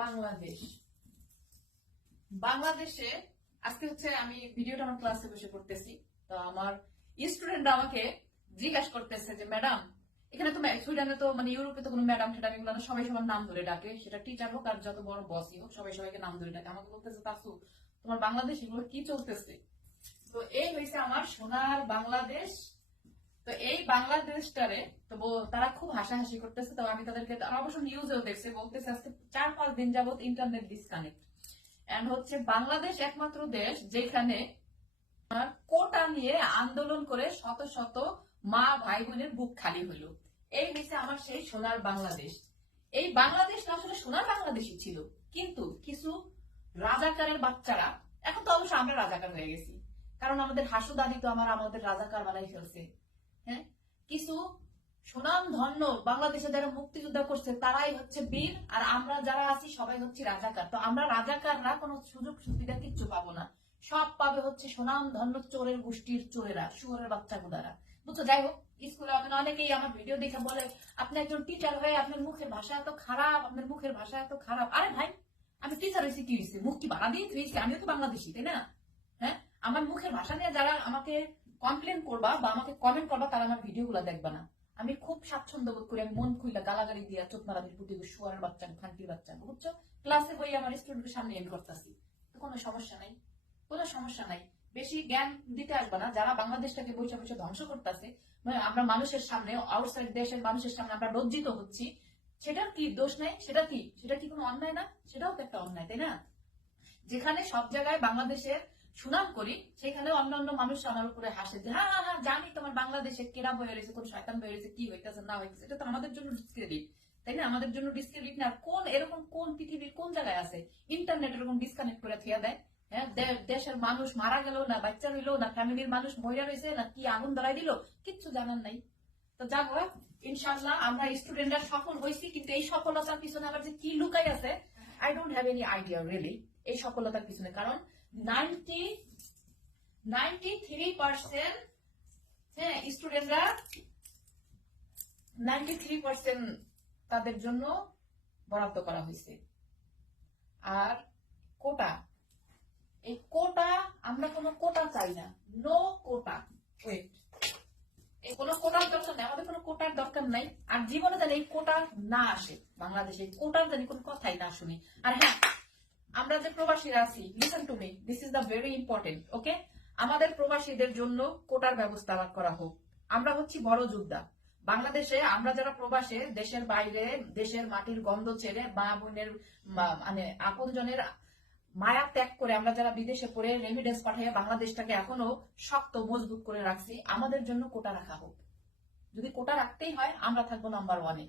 বাংলাদেশ। বাংলাদেশে আজকে হচ্ছে আমি ভিডিওটা আমার ক্লাসে বসে করতেছি তো আমার আমাকে জিজ্ঞাসা করতেছে যে ম্যাডাম এখানে তো সুইডেনে তো মানে ইউরোপে তো কোনো ম্যাডাম ঠেডাম এগুলো সবাই সবার নাম ধরে ডাকে। সেটা টিচার হোক আর যত বড় বসই হোক, সবাই সবাইকে নাম ধরে ডাকে। আমাকে বলতেছে, তাসু, তোমার বাংলাদেশ এগুলো কি চলতেছে? তো এই হয়েছে আমার সোনার বাংলাদেশ। তো এই বাংলাদেশটারে তো তারা খুব হাসাহাসি করতেছে, তো আমি তাদেরকে অবশ্য নিউজেও দেখছে, বলতেছে আজকে চার পাঁচ দিন যাবত ইন্টারনেট ডিসকানেক্ট এন্ড হচ্ছে বাংলাদেশ একমাত্র দেশ যেখানে কোটা নিয়ে আন্দোলন করে শত শত মা ভাই বোনের বুক খালি হলো এই হয়েছে আমার সেই সোনার বাংলাদেশ। এই বাংলাদেশ আসলে সোনার বাংলাদেশই ছিল, কিন্তু কিছু রাজাকারের বাচ্চারা, এখন তো অবশ্য আমরা রাজাকার হয়ে গেছি, কারণ আমাদের হাসু দাদি তো আমার আমাদের রাজাকার বানাই ফেলছে। হ্যাঁ? কিছু সুনাম ধন্য বাংলাদেশে যারা মুক্তিযোদ্ধা করছে, তারাই হচ্ছে বীর আর আমরা যারা আছি সবাই হচ্ছে রাজাকার। তো আমরা রাজাকাররা কোনো সুযোগ সুবিধা কিচ্ছু পাবো না। সব পাবে হচ্ছে সুনাম ধন্য চোরের গোষ্ঠীর চোরেরা, শুয়োরের বাচ্চা গুলারা বুঝছ? যাই হোক, স্কুলে এখন অনেকেই আমার ভিডিও দেখে বলে, আপনি একজন টিচার হয়ে আপনার মুখের ভাষা এত খারাপ, আপনার মুখের ভাষা এত খারাপ। আরে ভাই, আমি টিচার হয়েছি, কি হয়েছে? মুখ কি বাড়া দিয়ে থুয়েছি আমিও তো বাংলাদেশি, তাই না? হ্যাঁ? আমার মুখের ভাষা নিয়ে যারা আমাকে কমপ্লেন করবা বা আমাকে কমেন্ট করবা তারা আমার ভিডিওগুলো দেখবা না। আমি খুব স্বাচ্ছন্দ্য বোধ করি, আমি মন খুইলা গালাগালি দিয়া চোখ মারাদির প্রতি শুয়ারের বাচ্চা, খানকির বাচ্চা। বুঝছ? ক্লাসে হয়ে আমার স্টুডেন্টের সামনে এম করতেছি। কোনো সমস্যা নাই, কোনো সমস্যা নাই। বেশি জ্ঞান দিতে আসবে না। যারা বাংলাদেশটাকে বৈশা বৈশা ধ্বংস করতেছে মানে আমরা মানুষের সামনে আউটসাইড দেশের মানুষের সামনে আমরা লজ্জিত হচ্ছি, সেটার কি দোষ নেই? সেটা কি? সেটা কি কোনো অন্যায় না? সেটাও তো একটা অন্যায়, তাই না? যেখানে সব জায়গায় বাংলাদেশের সুনাম করি সেখানে অন্য অন্য মানুষ আমার উপরে হাসে যে হ্যাঁ হ্যাঁ হ্যাঁ জানি তোমার বাংলাদেশে কেরা বয়ে রয়েছে, কোন শয়তান বয়ে রয়েছে, কি হইতেছে, না হইতেছে, এটা তো আমাদের জন্য ডিসক্রেডিট তাই না? আমাদের জন্য ডিসক্রেডিট না কোন, এরকম কোন পৃথিবীর কোন জায়গায় আছে ইন্টারনেট এরকম ডিসকানেক্ট করে থিয়া দেয় হ্যাঁ? দেশের মানুষ মারা গেল না, বাচ্চা রইল না ফ্যামিলির মানুষ মহিলা রয়েছে না, কি আগুন ধরাই দিল? কিচ্ছু জানার নাই। তো যা হোক ইনশাল্লাহ আমরা স্টুডেন্টরা সফল হয়েছি কিন্তু এই সফলতার পিছনে আবার যে কি লুকাই আছে I don't have any idea really এই সফলতার পিছনে। কারণ নাইনটি নাইনটি থ্রি পার্সেন্ট হ্যাঁ স্টুডেন্টরা নাইনটি থ্রি পার্সেন্ট তাদের জন্য বরাদ্দ করা হয়েছে। আর কোটা, এই কোটা, আমরা কোনো কোটা চাই না। নো কোটা ওয়েট এই কোনো কোটার দরকার নেই, আমাদের কোনো কোটার দরকার নাই। আর জীবনে জানি এই কোটা না আসে, বাংলাদেশে কোটার জানি কোনো কথাই না শুনি। আর হ্যাঁ আমরা যে প্রবাসীরা আছি listen to me this is the very important okay আমাদের প্রবাসীদের জন্য কোটার ব্যবস্থা করা হোক। আমরা হচ্ছি বড় যোদ্ধা। বাংলাদেশে আমরা যারা প্রবাসে, দেশের বাইরে, দেশের মাটির গন্ধ ছেড়ে মা বোনের মানে আপনজনের মায়া ত্যাগ করে আমরা যারা বিদেশে পড়ে রেমিডেন্স পাঠিয়ে বাংলাদেশটাকে এখনও শক্ত, মজবুত করে রাখছি, আমাদের জন্য কোটা রাখা হোক। যদি কোটা রাখতেই হয়, আমরা থাকব নাম্বার ওয়ানে